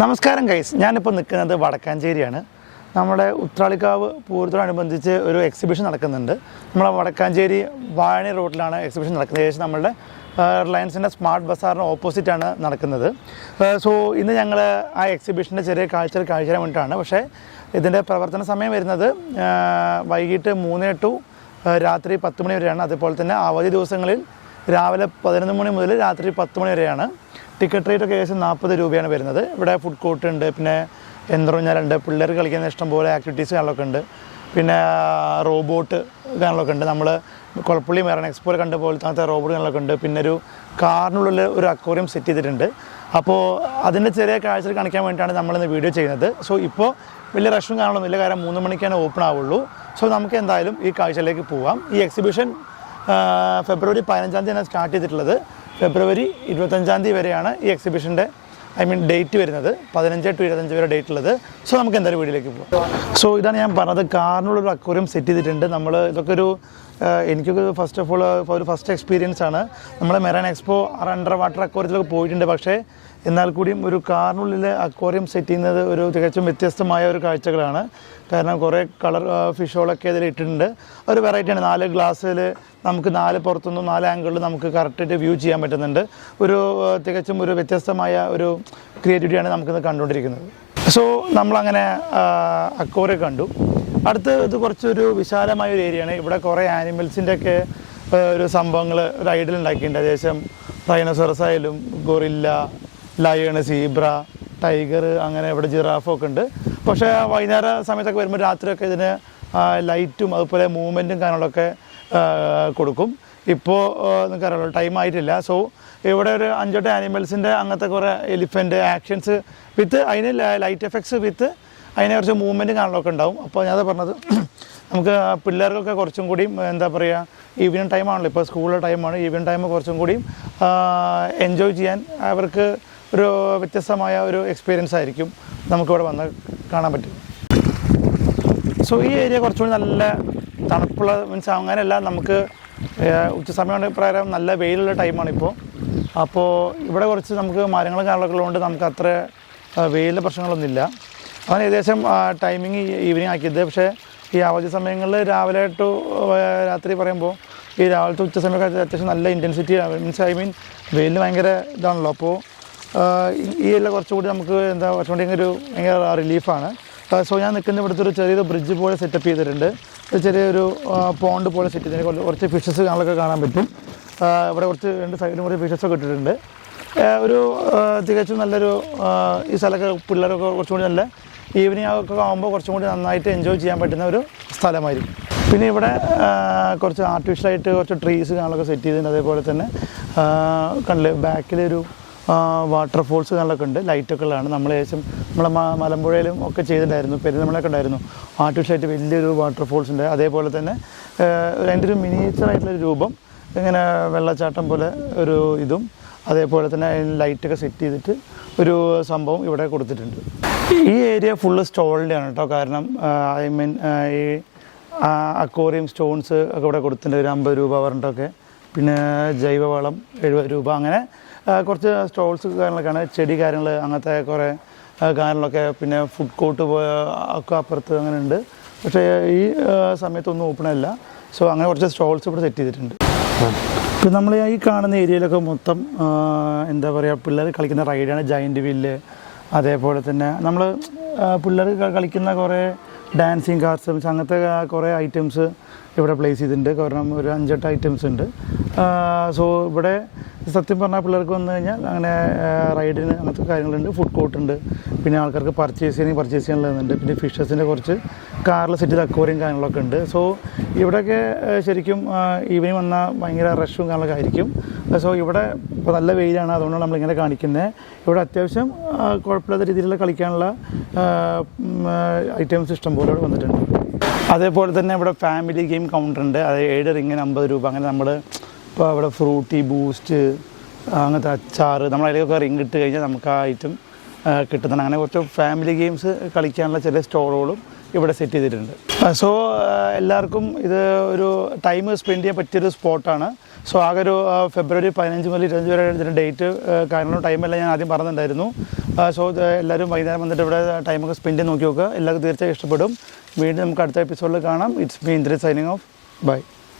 നമസ്കാരം ഗൈസ്, ഞാനിപ്പോൾ നിൽക്കുന്നത് വടക്കാഞ്ചേരിയാണ്. നമ്മുടെ ഉത്രാളിക്കാവ് പൂരത്തോടനുബന്ധിച്ച് ഒരു എക്സിബിഷൻ നടക്കുന്നുണ്ട്. നമ്മളെ വടക്കാഞ്ചേരി വാഴണി റോഡിലാണ് എക്സിബിഷൻ നടക്കുന്നത്. ഏകദേശം നമ്മളുടെ റിലയൻസിൻ്റെ സ്മാർട്ട് ബസാറിന് ഓപ്പോസിറ്റാണ് നടക്കുന്നത്. സോ ഇന്ന് ഞങ്ങൾ ആ എക്സിബിഷൻ്റെ ചെറിയ കാഴ്ച തരാൻ വേണ്ടിയിട്ടാണ്. പക്ഷേ ഇതിൻ്റെ പ്രവർത്തന സമയം വരുന്നത് വൈകിട്ട് 3 to രാത്രി 10 മണി വരെയാണ്. അതുപോലെ തന്നെ അവധി ദിവസങ്ങളിൽ രാവിലെ 11 മണി മുതൽ രാത്രി 10 മണി വരെയാണ്. ടിക്കറ്റ് റേറ്റ് ഒക്കെ ഏകദേശം 40 രൂപയാണ് വരുന്നത്. ഇവിടെ ഫുഡ് കോർട്ട് ഉണ്ട്, പിന്നെ യന്ത്രഞ്ഞാലുണ്ട്, പിള്ളേർക്ക് കളിക്കുന്ന ഇഷ്ടംപോലെ ആക്ടിവിറ്റീസ് കാണലൊക്കെ ഉണ്ട്, പിന്നെ റോബോട്ട് കാണലൊക്കെ ഉണ്ട്. നമ്മൾ കൊളപ്പള്ളി മെറൈൻ എക്സ്പോയിൽ കണ്ട പോലത്തെ അങ്ങനത്തെ റോബോട്ട് കാണലൊക്കെ ഉണ്ട്. പിന്നെ ഒരു കാറിനുള്ളിൽ ഒരു അക്വേറിയം സെറ്റ് ചെയ്തിട്ടുണ്ട്. അപ്പോൾ അതിൻ്റെ ചെറിയ കാഴ്ചകൾ കാണിക്കാൻ വേണ്ടിയിട്ടാണ് നമ്മളിന്ന് വീഡിയോ ചെയ്യുന്നത്. സോ ഇപ്പോൾ വലിയ റഷും കാണണമെന്നില്ല, കാരണം 3 മണിക്കാണ് ഓപ്പൺ ആവുള്ളൂ. സോ നമുക്ക് എന്തായാലും ഈ കാഴ്ചയിലേക്ക് പോവാം. ഈ എക്സിബിഷൻ ഫെബ്രുവരി 15 തീയതിയാണ് സ്റ്റാർട്ട് ചെയ്തിട്ടുള്ളത്. ഫെബ്രുവരി 25 വരെയാണ് ഈ എക്സിബിഷൻ്റെ ഡേറ്റ് വരുന്നത്. 15 to 25 വരെ ഡേറ്റ് ഉള്ളത്. സോ നമുക്ക് എന്തായാലും വീഡിയോയിലേക്ക് പോകാം. സോ ഇതാണ് ഞാൻ പറഞ്ഞത്, കാറിനുള്ളൊരു അക്വേറിയം സെറ്റ് ചെയ്തിട്ടുണ്ട്. നമ്മൾ ഇതൊക്കെ എനിക്കൊക്കെ ഫസ്റ്റ് ഓഫ് ഓൾ ഒരു ഫസ്റ്റ് എക്സ്പീരിയൻസ് ആണ്. നമ്മൾ മെറൈൻ എക്സ്പോ അണ്ടർ വാട്ടർ അക്വേറിയത്തിലൊക്കെ പോയിട്ടുണ്ട്. പക്ഷേ എന്നാൽ കൂടിയും ഒരു കാറിനുള്ളിൽ അക്വേറിയം സെറ്റ് ചെയ്യുന്നത് ഒരു തികച്ചും വ്യത്യസ്തമായ ഒരു കാഴ്ചകളാണ്. കാരണം കുറേ കളർ ഫിഷുകളൊക്കെ ഇതിൽ ഇട്ടിട്ടുണ്ട്. ഒരു വെറൈറ്റിയാണ്. 4 ഗ്ലാസ്സിൽ നമുക്ക് 4 പുറത്തുനിന്നും 4 ആംഗിളിൽ നമുക്ക് കറക്റ്റായിട്ട് വ്യൂ ചെയ്യാൻ പറ്റുന്നുണ്ട്. തികച്ചും ഒരു വ്യത്യസ്തമായ ഒരു ക്രിയേറ്റിവിറ്റിയാണ് നമുക്കിന്ന് കണ്ടുകൊണ്ടിരിക്കുന്നത്. സോ നമ്മളങ്ങനെ അക്വേറിയം കണ്ടു. അടുത്ത് ഇത് കുറച്ചൊരു വിശാലമായ ഒരു ഏരിയയാണ്. ഇവിടെ കുറേ ആനിമൽസിൻ്റെ ഒക്കെ ഒരു സംഭവങ്ങൾ ഒരു ഐഡിയൽ ഉണ്ടാക്കിയിട്ടുണ്ട്. ഏകദേശം റൈനോസറസ് ആയാലും ഗൊറില്ല, ലയൺ, സീബ്ര, ടൈഗർ, അങ്ങനെ ഇവിടെ ജിറാഫൊക്കെ ഉണ്ട്. പക്ഷേ വൈകുന്നേര സമയത്തൊക്കെ വരുമ്പോൾ രാത്രിയൊക്കെ ഇതിന് ലൈറ്റും അതുപോലെ മൂവ്മെൻറ്റും കാര്യങ്ങളൊക്കെ കൊടുക്കും. ഇപ്പോൾ നിങ്ങൾക്കറിയാമല്ലോ, ടൈം ആയിട്ടില്ല. സോ ഇവിടെ ഒരു 5-8 ആനിമൽസിൻ്റെ അങ്ങനത്തെ കുറേ എലിഫൻറ്റ് ആക്ഷൻസ് വിത്ത് അതിന് ലൈറ്റ് എഫക്ട്സ് വിത്ത് അതിനെ കുറച്ച് മൂവ്മെൻറ്റും കാണലൊക്കെ ഉണ്ടാവും. അപ്പോൾ ഞാനത് പറഞ്ഞത്, നമുക്ക് പിള്ളേർക്കൊക്കെ കുറച്ചും കൂടിയും എന്താ പറയുക, ഈവനിങ് ടൈമാണല്ലോ, ഇപ്പോൾ സ്കൂളിലെ ടൈമാണ്. ഈവനിങ് ടൈം കുറച്ചും കൂടിയും എൻജോയ് ചെയ്യാൻ അവർക്ക് ഒരു വ്യത്യസ്തമായ ഒരു എക്സ്പീരിയൻസ് ആയിരിക്കും നമുക്കിവിടെ വന്ന് കാണാൻ പറ്റും. സോ ഈ ഏരിയ കുറച്ചുകൂടി നല്ല തണുപ്പുള്ള മീൻസ് അങ്ങനെയല്ല, നമുക്ക് ഉച്ച സമയം പ്രകാരം നല്ല വെയിലുള്ള ടൈമാണിപ്പോൾ. അപ്പോൾ ഇവിടെ കുറച്ച് നമുക്ക് മരങ്ങളും കാര്യങ്ങളൊക്കെ ഉള്ളതുകൊണ്ട് നമുക്ക് അത്ര വെയിലിൻ്റെ പ്രശ്നങ്ങളൊന്നുമില്ല. അങ്ങനെ ഏകദേശം ടൈമിങ് ഈവനിങ് ആക്കിയത്. പക്ഷേ ഈ അവധി സമയങ്ങളിൽ രാവിലെ ടു രാത്രി പറയുമ്പോൾ ഈ രാവിലത്തെ ഉച്ച സമയമൊക്കെ അത്യാവശ്യം നല്ല ഇൻറ്റൻസിറ്റി വെയിലിന് ഭയങ്കര ഇതാണല്ലോ. അപ്പോൾ ഈ എല്ലാം കുറച്ചുകൂടി നമുക്ക് കുറച്ചുകൂടി ഒരു ഭയങ്കര റിലീഫാണ്. സോ ഞാൻ നിൽക്കുന്ന ഇവിടുത്തെ ഒരു ചെറിയൊരു ബ്രിഡ്ജ് പോലെ സെറ്റപ്പ് ചെയ്തിട്ടുണ്ട്. ഒരു ചെറിയൊരു പോണ്ട് പോലെ സെറ്റ് ചെയ്തിട്ടുണ്ട്. കുറച്ച് ഫിഷസ് കാണാനൊക്കെ കാണാൻ പറ്റും. ഇവിടെ കുറച്ച് 2 സൈഡിലും കുറച്ച് ഫിഷസൊക്കെ ഇട്ടിട്ടുണ്ട്. ഒരു തികച്ചും നല്ലൊരു ഈ സ്ഥലമൊക്കെ പിള്ളേരൊക്കെ കുറച്ചും കൂടി നല്ല ഈവനിങ് ഒക്കെ ആകുമ്പോൾ കുറച്ചും കൂടി നന്നായിട്ട് എൻജോയ് ചെയ്യാൻ പറ്റുന്ന ഒരു സ്ഥലമായിരിക്കും. പിന്നെ ഇവിടെ കുറച്ച് ആർട്ടിഫിഷ്യലായിട്ട് കുറച്ച് ട്രീസ് കാണാനൊക്കെ സെറ്റ് ചെയ്തിട്ടുണ്ട്. അതേപോലെ തന്നെ കണ്ടില്ലേ, ബാക്കിലൊരു വാട്ടർഫോൾസ് കാണലൊക്കെ ഉണ്ട്. ലൈറ്റൊക്കെ ഉള്ളതാണ്. നമ്മൾ ഏകദേശം നമ്മളെ മലമ്പുഴയിലും ഒക്കെ ചെയ്തിട്ടുണ്ടായിരുന്നു, പെരുന്തമണയൊക്കെ ഉണ്ടായിരുന്നു. ആർട്ടിഫിഷ്യലായിട്ട് വലിയൊരു വാട്ടർഫോൾസ് ഉണ്ട്. അതേപോലെ തന്നെ അതിൻ്റെ ഒരു മിനിയേച്ചറായിട്ടുള്ളൊരു രൂപം, ഇങ്ങനെ വെള്ളച്ചാട്ടം പോലെ ഒരു ഇതും, അതേപോലെ തന്നെ അതിന് ലൈറ്റൊക്കെ സെറ്റ് ചെയ്തിട്ട് ഒരു സംഭവം ഇവിടെ കൊടുത്തിട്ടുണ്ട്. ഈ ഏരിയ ഫുള്ള് സ്റ്റോളിൻ്റെയാണ് കേട്ടോ. കാരണം ഈ അക്വേറിയം സ്റ്റോൺസ് ഒക്കെ ഇവിടെ കൊടുത്തിട്ടുണ്ട്. ഒരു 50 രൂപ പറഞ്ഞിട്ടൊക്കെ. പിന്നെ ജൈവവളം 70 രൂപ. അങ്ങനെ കുറച്ച് സ്റ്റോൾസ് കാര്യങ്ങളൊക്കെയാണ്. ചെടി കാര്യങ്ങൾ അങ്ങനത്തെ കുറേ കാര്യങ്ങളൊക്കെ. പിന്നെ ഫുഡ് കോർട്ട് ഒക്കെ അപ്പുറത്ത് അങ്ങനെ ഉണ്ട്. പക്ഷേ ഈ സമയത്തൊന്നും ഓപ്പൺ അല്ല. സോ അങ്ങനെ കുറച്ച് സ്റ്റോൾസ് ഇവിടെ സെറ്റ് ചെയ്തിട്ടുണ്ട്. ഇപ്പം നമ്മൾ ഈ കാണുന്ന ഏരിയയിലൊക്കെ മൊത്തം എന്താ പറയുക, പിള്ളേർ കളിക്കുന്ന റൈഡാണ്. ജയൻറ്റ് വീല്, അതേപോലെ തന്നെ നമ്മൾ പിള്ളേർ കളിക്കുന്ന കുറേ ഡാൻസിങ് കാസ്റ്റംസ് അങ്ങനത്തെ കുറേ ഐറ്റംസ് ഇവിടെ പ്ലേസ് ചെയ്തിട്ടുണ്ട്. കാരണം ഒരു 5-8 ഐറ്റംസ് ഉണ്ട്. സോ ഇവിടെ സത്യം പറഞ്ഞാൽ പിള്ളേർക്ക് വന്നു കഴിഞ്ഞാൽ അങ്ങനെ റൈഡിന് അങ്ങനത്തെ കാര്യങ്ങളുണ്ട്. ഫുഡ് കോർട്ടുണ്ട്. പിന്നെ ആൾക്കാർക്ക് പർച്ചേസ് ചെയ്യാനുള്ളതുണ്ട്. പിന്നെ ഫിഷസിൻ്റെ കുറച്ച് കാറിൽ സെറ്റ് ചെയ്ത അക്വേറിയം കാര്യങ്ങളൊക്കെ ഉണ്ട്. സോ ഇവിടെയൊക്കെ ശരിക്കും ഈവനിങ് വന്നാൽ ഭയങ്കര റഷും കാര്യങ്ങളൊക്കെ ആയിരിക്കും. സോ ഇവിടെ ഇപ്പോൾ നല്ല വെയിലാണ്, അതുകൊണ്ടാണ് നമ്മളിങ്ങനെ കാണിക്കുന്നത്. ഇവിടെ അത്യാവശ്യം കുഴപ്പമില്ലാത്ത രീതിയിലുള്ള കളിക്കാനുള്ള ഐറ്റംസ് ഇഷ്ടംപോലെ ഇവിടെ വന്നിട്ടുണ്ട്. അതേപോലെ തന്നെ ഇവിടെ ഫാമിലി ഗെയിം കൗണ്ടർ ഉണ്ട്. അത് 7 റിങ്ങിന് 50 രൂപ. അങ്ങനെ നമ്മൾ ഇപ്പോൾ അവിടെ ഫ്രൂട്ടി, ബൂസ്റ്റ്, അങ്ങനത്തെ അച്ചാർ, നമ്മൾ അതിലേക്കൊക്കെ റിങ് ഇട്ട് കഴിഞ്ഞാൽ നമുക്ക് ആ ഐറ്റം കിട്ടുന്നുണ്ട്. അങ്ങനെ കുറച്ച് ഫാമിലി ഗെയിംസ് കളിക്കാനുള്ള ചില സ്റ്റോളുകളും ഇവിടെ സെറ്റ് ചെയ്തിട്ടുണ്ട്. സോ എല്ലാവർക്കും ഇത് ഒരു ടൈം സ്പെൻഡ് ചെയ്യാൻ പറ്റിയൊരു സ്പോട്ടാണ്. സോ ആകെ ഒരു ഫെബ്രുവരി 15 മുതൽ 25 വരെ ഇതിൻ്റെ ഡേറ്റ് കാരണം ടൈമെല്ലാം ഞാൻ ആദ്യം പറഞ്ഞിട്ടുണ്ടായിരുന്നു. സോ എല്ലാവരും വൈകുന്നേരം വന്നിട്ട് ഇവിടെ ടൈമൊക്കെ സ്പെൻഡ് ചെയ്ത് നോക്കി നോക്കുക. എല്ലാവർക്കും തീർച്ചയായും ഇഷ്ടപ്പെടും. വീണ്ടും നമുക്ക് അടുത്ത എപ്പിസോഡിൽ കാണാം. It's me Indrajith signing off. By.